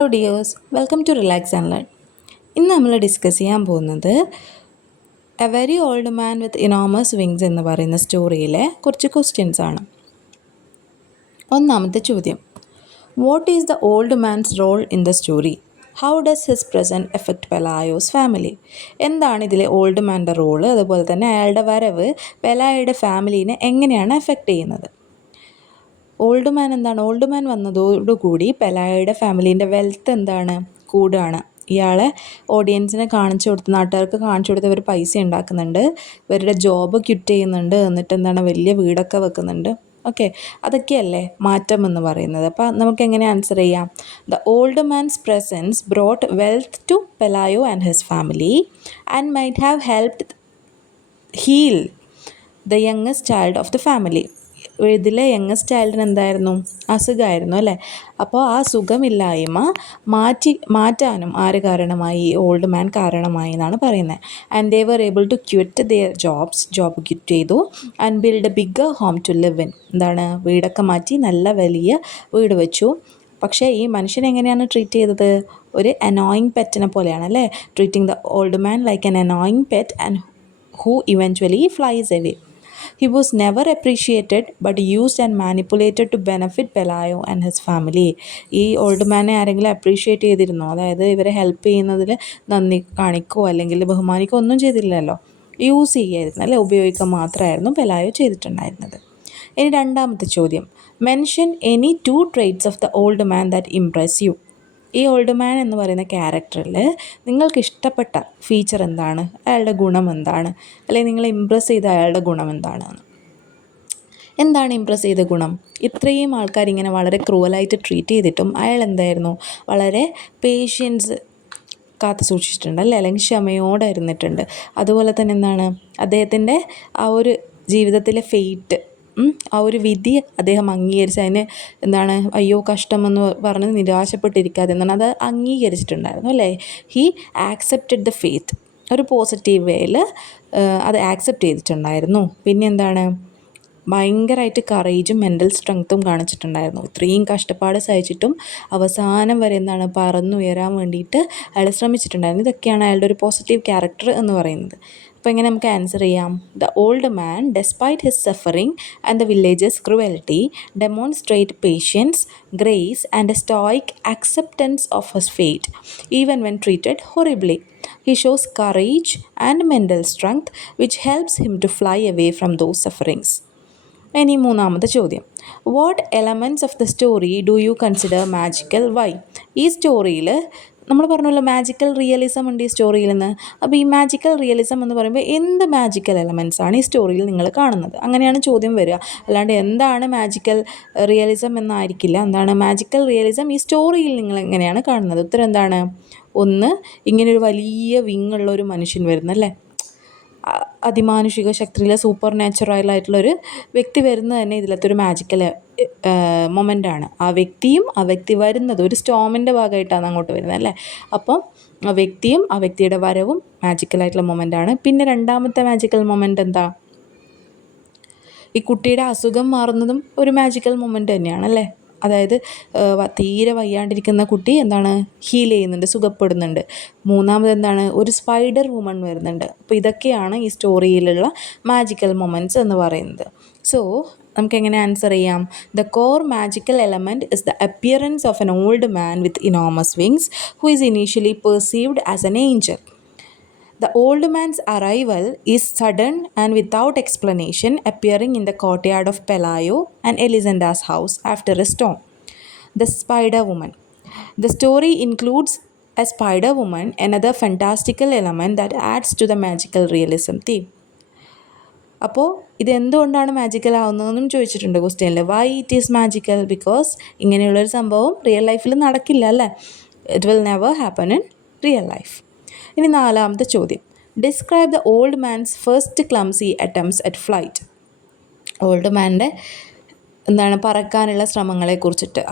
Hello dears, welcome to relax and learn. ഇന്ന് നമ്മൾ discuss ചെയ്യാൻ പോകുന്നത് a very old man with enormous wings എന്ന് പറയുന്ന സ്റ്റോറിയിലെ കുറച്ച് ക്വസ്റ്റ്യൻസ് ആണ്. ഒന്നാമത്തെ ചോദ്യം, what is the old man's role in the story? How does his present effect Pelayo's family? എന്താണ് ഇതിലെ ഓൾഡ് മാൻ്റെ റോള്, അതുപോലെ തന്നെ അയാളുടെ വരവ് പെലായയുടെ ഫാമിലീനെ എങ്ങനെയാണ് എഫക്റ്റ് ചെയ്യുന്നത്? ഓൾഡ് മാൻ എന്താണ്? ഓൾഡ് മാൻ വന്നതോടുകൂടി പെലായയുടെ ഫാമിലീൻ്റെ വെൽത്ത് എന്താണ്? കൂടുകയാണ്. ഇയാളെ ഓഡിയൻസിനെ കാണിച്ചു കൊടുത്ത്, നാട്ടുകാർക്ക് കാണിച്ചു കൊടുത്ത് ഇവർ പൈസ ഉണ്ടാക്കുന്നുണ്ട്, ഇവരുടെ ജോബ് ക്വിറ്റ് ചെയ്യുന്നുണ്ട്, എന്നിട്ട് എന്താണ് വലിയ വീടൊക്കെ വെക്കുന്നുണ്ട്. ഓക്കെ, അതൊക്കെയല്ലേ മാറ്റം എന്ന് പറയുന്നത്. അപ്പോൾ നമുക്ക് എങ്ങനെ ആൻസർ ചെയ്യാം? The old man's presence brought wealth to Pelayo and his family and might have helped heal the youngest child of the family. ഇതിലെ യങ്ങസ്റ്റ് ചൈൽഡിന് എന്തായിരുന്നു? അസുഖമായിരുന്നു അല്ലേ? അപ്പോൾ ആ സുഖമില്ലായ്മ മാറ്റാനും ആര് കാരണമായി? ഓൾഡ് മാൻ കാരണമായി എന്നാണ് പറയുന്നത്. And they were able to quit their job quit ചെയ്തു. And build a bigger home to live in. എന്താണ്? വീടൊക്കെ മാറ്റി നല്ല വലിയ വീട് വെച്ചു. പക്ഷേ ഈ മനുഷ്യൻ എങ്ങനെയാണ് ട്രീറ്റ് ചെയ്തത്? ഒരു അനോയിങ് പെറ്റിനെ പോലെയാണ് അല്ലേ? Treating the old man like an annoying pet and who eventually flies away. He was never appreciated but used and manipulated to benefit Pelayo and his family. ഈ ഓൾഡ് മാനെ ആരെങ്കിലും അപ്രീഷിയേറ്റ് ചെയ്തിരുന്നോ? അതായത് ഇവരെ help ചെയ്യുന്നതിൽ നന്ദി കാണിക്കോ അല്ലെങ്കിൽ ബഹുമാനിക്കോ ഒന്നും ചെയ്തില്ലല്ലോ. യൂസ് ചെയ്യായിരുന്നു അല്ലേ? ഉപയോഗിക്കുക മാത്രമായിരുന്നു പെലായോ ചെയ്തിട്ടുണ്ടായിരുന്നത്. ഇനി രണ്ടാമത്തെ ചോദ്യം, mention any 2 traits of the old man that impress you. ഈ ഓൾഡ് മാൻ എന്ന് പറയുന്ന ക്യാരക്ടറിൽ നിങ്ങൾക്ക് ഇഷ്ടപ്പെട്ട ഫീച്ചർ എന്താണ്? അയാളുടെ ഗുണം എന്താണ്? അല്ലെങ്കിൽ നിങ്ങളെ ഇമ്പ്രസ് ചെയ്ത അയാളുടെ ഗുണം എന്താണ്? എന്താണ് ഇമ്പ്രസ് ചെയ്ത ഗുണം? ഇത്രയും ആൾക്കാർ ഇങ്ങനെ വളരെ ക്രൂവലായിട്ട് ട്രീറ്റ് ചെയ്തിട്ടും അയാൾ എന്തായിരുന്നു? വളരെ പേഷ്യൻസ് കാത്തു സൂക്ഷിച്ചിട്ടുണ്ട് അല്ലേ? അല്ലെങ്കിൽ ക്ഷമയോടെ ഇരുന്നിട്ടുണ്ട്. അതുപോലെ തന്നെ എന്താണ്? അദ്ദേഹത്തിൻ്റെ ആ ഒരു ജീവിതത്തിലെ ഫെയ്റ്റ്, ആ ഒരു വിധി അദ്ദേഹം അംഗീകരിച്ച് അതിന് എന്താണ് അയ്യോ കഷ്ടമെന്ന് പറഞ്ഞ് നിരാശപ്പെട്ടിരിക്കാതെ എന്താണ് അത് അംഗീകരിച്ചിട്ടുണ്ടായിരുന്നു അല്ലേ? He accepted the faith. ഒരു പോസിറ്റീവ് വേയിൽ അത് ആക്സെപ്റ്റ് ചെയ്തിട്ടുണ്ടായിരുന്നു. പിന്നെ എന്താണ്? ഭയങ്കരമായിട്ട് കറേജും മെൻ്റൽ സ്ട്രെങ്ത്തും കാണിച്ചിട്ടുണ്ടായിരുന്നു. ഇത്രയും കഷ്ടപ്പാട് സഹിച്ചിട്ടും അവസാനം വരെ എന്താണ് പറന്നുയരാൻ വേണ്ടിയിട്ട് അയാൾ ശ്രമിച്ചിട്ടുണ്ടായിരുന്നു. ഇതൊക്കെയാണ് അയാളുടെ ഒരു പോസിറ്റീവ് ക്യാരക്ടർ എന്ന് പറയുന്നത്. അപ്പോൾ എങ്ങനെ നമുക്ക് ആൻസർ ചെയ്യാം? The old man despite his suffering and the villagers cruelty demonstrate patience, grace and a stoic acceptance of his fate even when treated horribly. He shows courage and mental strength which helps him to fly away from those sufferings. ഇനി മൂന്നാമത്തെ ചോദ്യം, what elements of the story do you consider magical? Why? ഈ സ്റ്റോറിയിൽ നമ്മൾ പറഞ്ഞല്ലോ magical realism ഉണ്ട് ഈ സ്റ്റോറിയിൽ നിന്ന്. അപ്പോൾ ഈ മാജിക്കൽ റിയലിസം എന്ന് പറയുമ്പോൾ എന്ത് മാജിക്കൽ എലമെൻറ്റ്സ് ആണ് ഈ സ്റ്റോറിയിൽ നിങ്ങൾ കാണുന്നത്? അങ്ങനെയാണ് ചോദ്യം വരിക. അല്ലാണ്ട് എന്താണ് മാജിക്കൽ റിയലിസം എന്നായിരിക്കില്ല. എന്താണ് മാജിക്കൽ റിയലിസം ഈ സ്റ്റോറിയിൽ നിങ്ങൾ എങ്ങനെയാണ് കാണുന്നത്? ഉത്തരം എന്താണ്? ഒന്ന്, ഇങ്ങനൊരു വലിയ വിങ്ങുള്ള ഒരു മനുഷ്യൻ വരുന്നല്ലേ, അതിമാനുഷിക ശക്തിയിലെ സൂപ്പർ നാച്ചുറലായിട്ടുള്ളൊരു വ്യക്തി വരുന്നത് തന്നെ ഇതിലത്തെ ഒരു മാജിക്കൽ മൊമെൻ്റാണ്. ആ വ്യക്തിയും ആ വ്യക്തി വരുന്നത് ഒരു സ്റ്റോമിൻ്റെ ഭാഗമായിട്ടാണ് അങ്ങോട്ട് വരുന്നത് അല്ലേ? അപ്പം ആ വ്യക്തിയും ആ വ്യക്തിയുടെ വരവും മാജിക്കലായിട്ടുള്ള മൊമെൻ്റാണ്. പിന്നെ രണ്ടാമത്തെ മാജിക്കൽ മൊമെൻ്റ് എന്താ? ഈ കുട്ടിയുടെ അസുഖം മാറുന്നതും ഒരു മാജിക്കൽ മൊമെൻ്റ് തന്നെയാണ് അല്ലേ? അതായത് തീരെ വയ്യാണ്ടിരിക്കുന്ന കുട്ടി എന്താണ് ഹീൽ ചെയ്യുന്നുണ്ട്, സുഖപ്പെടുന്നുണ്ട്. മൂന്നാമത് എന്താണ്? ഒരു സ്പൈഡർ വുമൺ വരുന്നുണ്ട്. അപ്പോൾ ഇതൊക്കെയാണ് ഈ സ്റ്റോറിയിലുള്ള മാജിക്കൽ മൊമെൻറ്റ്സ് എന്ന് പറയുന്നത്. സോ നമുക്ക് എങ്ങനെ ആൻസർ ചെയ്യാം? The core magical element is the appearance of N old man with enormous wings who is initially perceived as an Angel. The old man's arrival is sudden and without explanation, appearing in the courtyard of Pelayo and Elisanda's house after a storm. The Spider Woman. The story includes a Spider Woman, another fantastical element that adds to the magical realism theme. അപ്പോൾ ഇതെന്തുകൊണ്ടാണ് magical ആവുന്നതെന്നും ചോദിച്ചിട്ടുണ്ട് ക്വസ്റ്റ്യനിൽ. Why it is magical? Because ഇങ്ങനെയുള്ളൊരു സംഭവം real ലൈഫിൽ നടക്കില്ല അല്ലേ? It will never happen in real life. ഇനി നാലാമത്തെ ചോദ്യം, describe the old man's first clumsy attempts at flight. Old മാൻ്റെ എന്താണ് പറക്കാനുള്ള ശ്രമങ്ങളെക്കുറിച്ചിട്ട്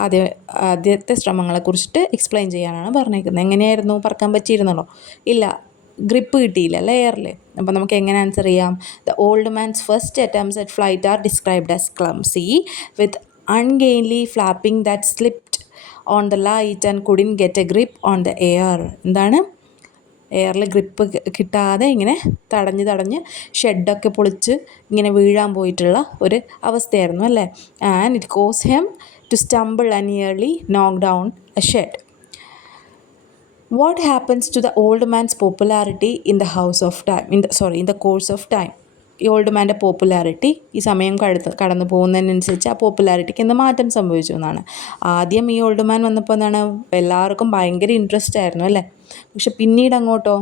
ആദ്യത്തെ ശ്രമങ്ങളെക്കുറിച്ചിട്ട് എക്സ്പ്ലെയിൻ ചെയ്യാനാണ് പറഞ്ഞേക്കുന്നത്. എങ്ങനെയായിരുന്നു? പറക്കാൻ പറ്റിയിരുന്നല്ലോ? ഇല്ല, ഗ്രിപ്പ് കിട്ടിയില്ല അല്ലേ എയറിൽ. അപ്പോൾ നമുക്ക് എങ്ങനെ ആൻസർ ചെയ്യാം? The old man's first attempts at flight R described as clumsy with ungainly flapping that slipped on the light and കുഡിൻ get A grip on the air. എന്താണ്? എയറിൽ ഗ്രിപ്പ് കിട്ടാതെ ഇങ്ങനെ തടഞ്ഞ് ഷെഡൊക്കെ പൊളിച്ച് ഇങ്ങനെ വീഴാൻ പോയിട്ടുള്ള ഒരു അവസ്ഥയായിരുന്നു അല്ലേ. And it cause him to stumble and nearly knock down a shed. What happens to the old man's popularity in the course of time? ഈ ഓൾഡ് മാൻ്റെ പോപ്പുലാരിറ്റി ഈ സമയം കടന്നു പോകുന്നതിനനുസരിച്ച് ആ പോപ്പുലാരിറ്റിക്ക് എന്ത് മാറ്റം സംഭവിച്ചു എന്നാണ്. ആദ്യം ഈ ഓൾഡ് മാൻ വന്നപ്പോൾ എന്താണ്, എല്ലാവർക്കും ഭയങ്കര ഇൻട്രസ്റ്റ് ആയിരുന്നു അല്ലേ. പക്ഷെ പിന്നീട് അങ്ങോട്ടോ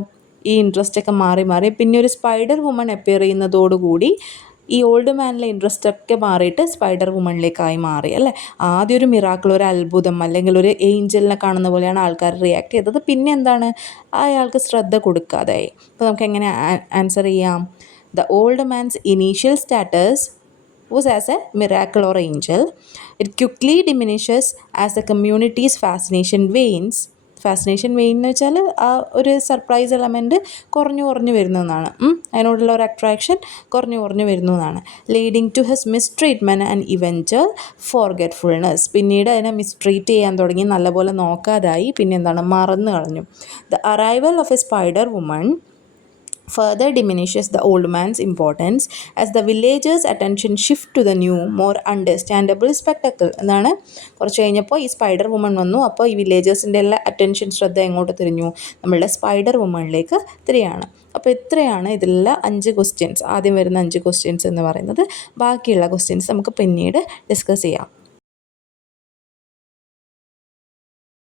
ഈ ഇൻട്രസ്റ്റൊക്കെ മാറി പിന്നെ ഒരു സ്പൈഡർ വുമൺ അപ്പിയർ ചെയ്യുന്നതോടുകൂടി ഈ ഓൾഡ് മാനിലെ ഇൻട്രസ്റ്റൊക്കെ മാറിയിട്ട് സ്പൈഡർ വുമണിലേക്കായി മാറി അല്ലേ. ആദ്യം ഒരു മിറാക്കിൾ, ഒരു അത്ഭുതം അല്ലെങ്കിൽ ഒരു ഏഞ്ചലിനെ കാണുന്ന പോലെയാണ് ആൾക്കാർ റിയാക്ട് ചെയ്തത്. പിന്നെ എന്താണ്, അയാൾക്ക് ശ്രദ്ധ കൊടുക്കാതായി. അപ്പോൾ നമുക്ക് എങ്ങനെ ആൻസർ ചെയ്യാം? The old man's initial status was as a miracle or angel. It quickly diminishes as the community's fascination wanes. Fascination wane എന്ന് വെച്ചാൽ ആ ഒരു സർപ്രൈസ് എലമെൻറ്റ് കുറഞ്ഞു വരുന്നതാണ്. അതിനോടുള്ള ഒരു അട്രാക്ഷൻ കുറഞ്ഞു വരുന്നതാണ്. Leading to his mistreatment and eventual forgetfulness. പിന്നീട് അതിനെ മിസ്ട്രീറ്റ് ചെയ്യാൻ തുടങ്ങി, നല്ലപോലെ നോക്കാതായി, പിന്നെ എന്താണ്, മറന്നു കളഞ്ഞു. The arrival of A spider woman further diminishes the old man's importance as the villagers' attention shift to the new, more understandable spectacle. എന്താണ്, കുറച്ച് കഴിഞ്ഞപ്പോൾ ഈ സ്പൈഡർ വുമൺ വന്നു. അപ്പോൾ ഈ വില്ലേജേഴ്സിൻ്റെ എല്ലാ അറ്റൻഷൻ, ശ്രദ്ധ എങ്ങോട്ട് തിരിഞ്ഞു? നമ്മളുടെ സ്പൈഡർ വുമണിലേക്ക് തിരിയാണ്. അപ്പോൾ ഇത്രയാണ് ഇതിലുള്ള 5 ക്വസ്റ്റ്യൻസ്, ആദ്യം വരുന്ന 5 ക്വസ്റ്റ്യൻസ് എന്ന് പറയുന്നത്. ബാക്കിയുള്ള ക്വസ്റ്റ്യൻസ് നമുക്ക് പിന്നീട് ഡിസ്കസ് ചെയ്യാം.